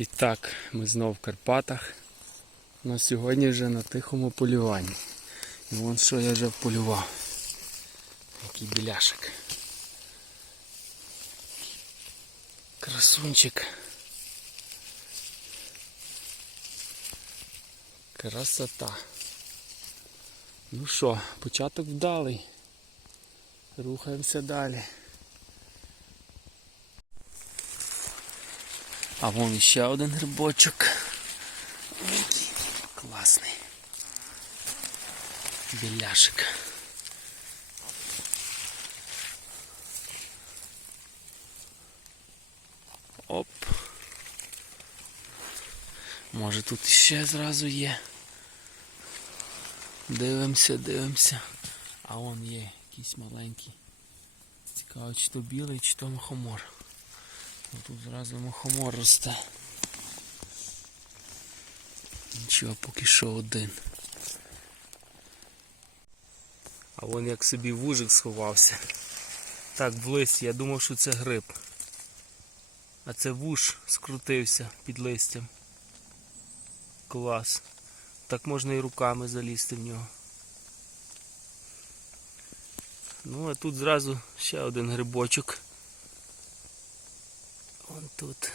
І так, ми знов в Карпатах. На сьогодні вже на тихому полюванні. І вон що я вже вполював. Який біляшик. Красунчик. Красота. Ну що, початок вдалий. Рухаємося далі. А вон ще один грибочок. Класний. Біляшик. Оп. Може тут ще зразу є. Дивимося, дивимося. А вон є якийсь маленький. Цікаво, чи то білий, чи то мухомор. Тут зразу мухомор росте. Нічого, поки що один. А вон як собі вужик сховався. Так, в листі, я думав, що це гриб. А це вуж скрутився під листям. Клас. Так можна і руками залізти в нього. Ну, а тут зразу ще один грибочок. Вон тут.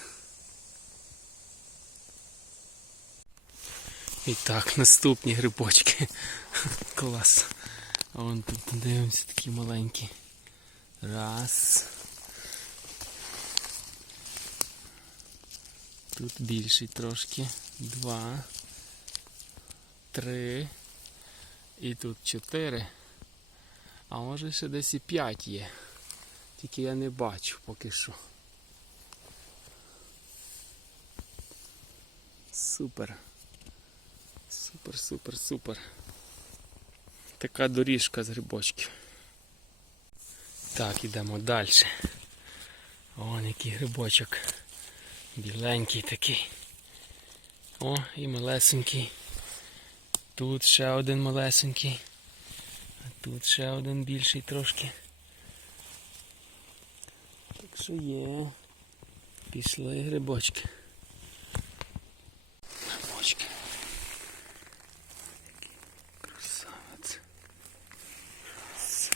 І так, наступні грибочки. Клас. А вон тут подивимося такі маленькі. Раз. Тут більший трошки. Два. Три. І тут чотири. А може ще десь і п'ять є. Тільки я не бачу поки що. Супер. Супер, супер, супер. Така доріжка з грибочків. Так, ідемо далі. Вон який грибочок. Біленький такий. О, і малесенький. Тут ще один малесенький. А тут ще один більший трошки. Так що є. Пішли. Грибочки. Який красавець. Раз.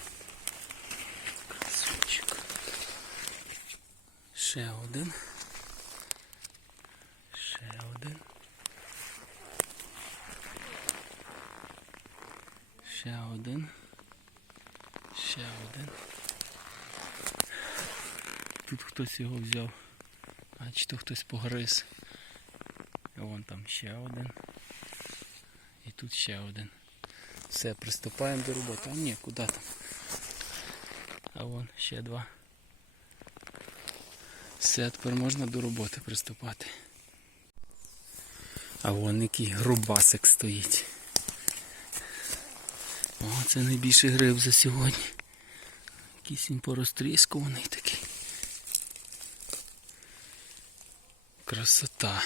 Красунчик. Ще один. Ще один. Ще один. Ще один. Тут хтось його взяв. А чи то хтось погриз. І вон там ще один. І тут ще один. Все, приступаємо до роботи. А ні, куди там? А вон ще два. Все, тепер можна до роботи приступати. А вон який грубасик стоїть. О, це найбільший гриб за сьогодні. Якийсь він порозтріскуваний такий. Красота.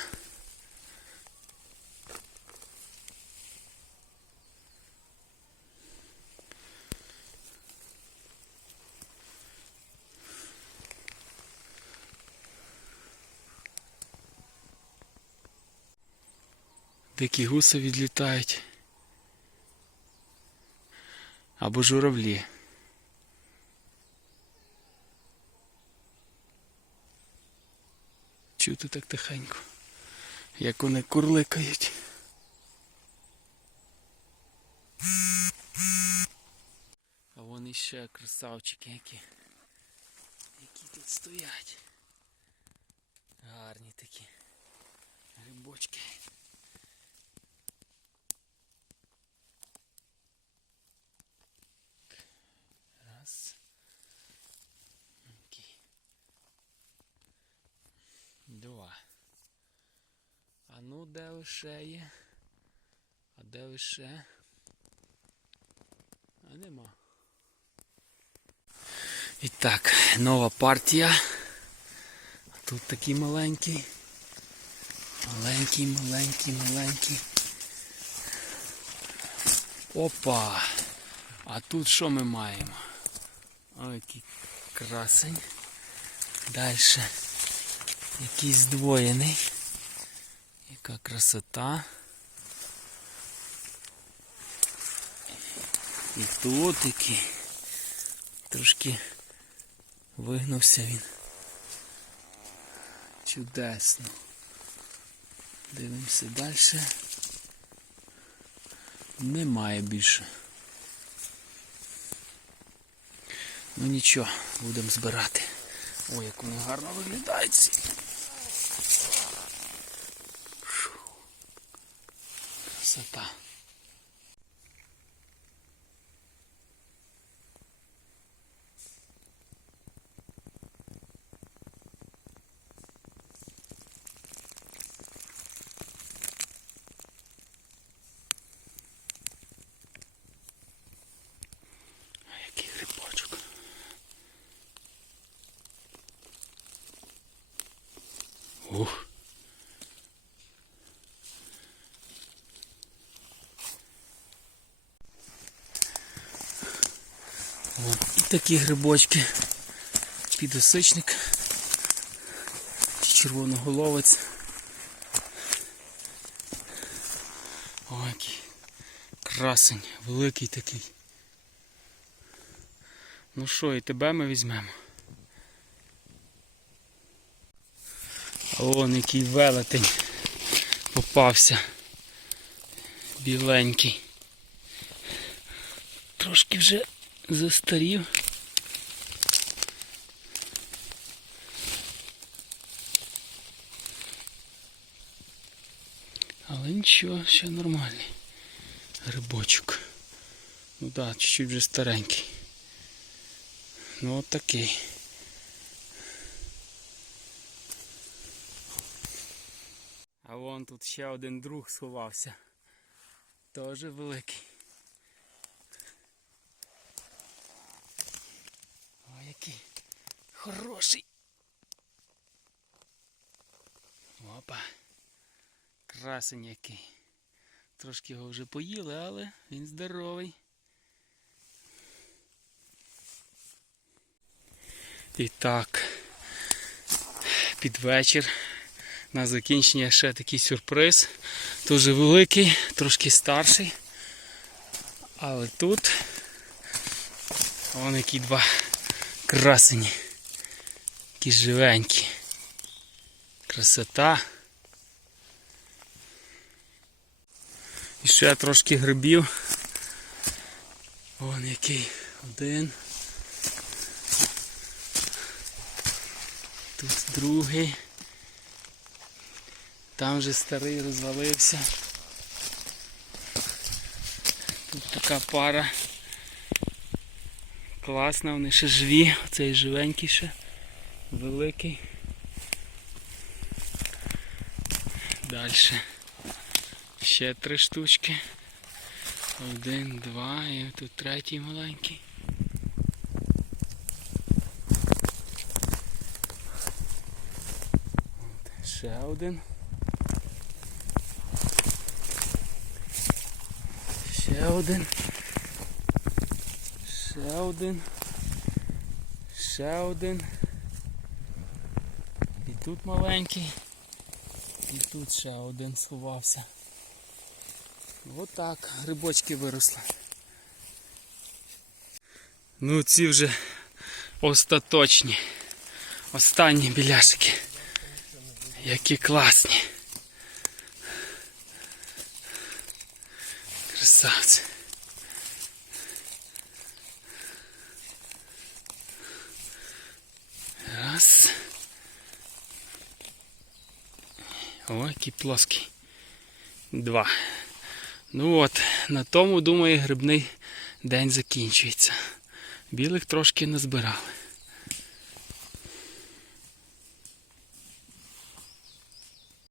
Дикі гуси відлітають. Або журавлі. Чути так тихенько, як вони курликають. А вони ще красавчики які. Які тут стоять. Гарні такі грибочки. Два. А ну де лише є? А де лише? А нема. І так, нова партія. Тут такий маленький. Маленький, маленький, маленький. Опа! А тут що ми маємо? Ой, який красень. Далі якийсь здвоєний. Яка красота. І тут який. Трошки вигнувся він. Чудесно. Дивимося далі. Немає більше. Ну нічого, будемо збирати. Ой, як вони гарно виглядають. ці. Красота. Ух. О, і такі грибочки. Підосичник. Червоноголовець. О, який красень, великий такий. Ну що, і тебе ми візьмемо. Вон який велетень попався. Біленький. Трошки вже застарів. Але нічого, ще нормальний. Грибочок. Ну так, да, чуть-чуть вже старенький. Ну от такий. А вон тут ще один друг сховався. Тоже великий. О, який хороший. Опа. Красень який. Трошки його вже поїли, але він здоровий. І так, під вечір на закінчення ще такий сюрприз. Дуже великий, трошки старший. Але тут вон які два красені. Такі живенькі. Красота. І ще трошки грибів. Вон який один. Тут другий. Там вже старий розвалився. Тут така пара. Класна, вони ще живі. Оцей живенький ще. Великий. Далі. Ще три штучки. Один, два і тут третій маленький. Ще один. Ще один. Ще один. Ще один. І тут маленький. І тут ще один сховався. Отак грибочки виросли. Ну ці вже остаточні. Останні біляшики. Які класні. Красавці. Раз. О, який плоский. Два. Ну от, на тому, думаю, грибний день закінчується. Білих трошки назбирали.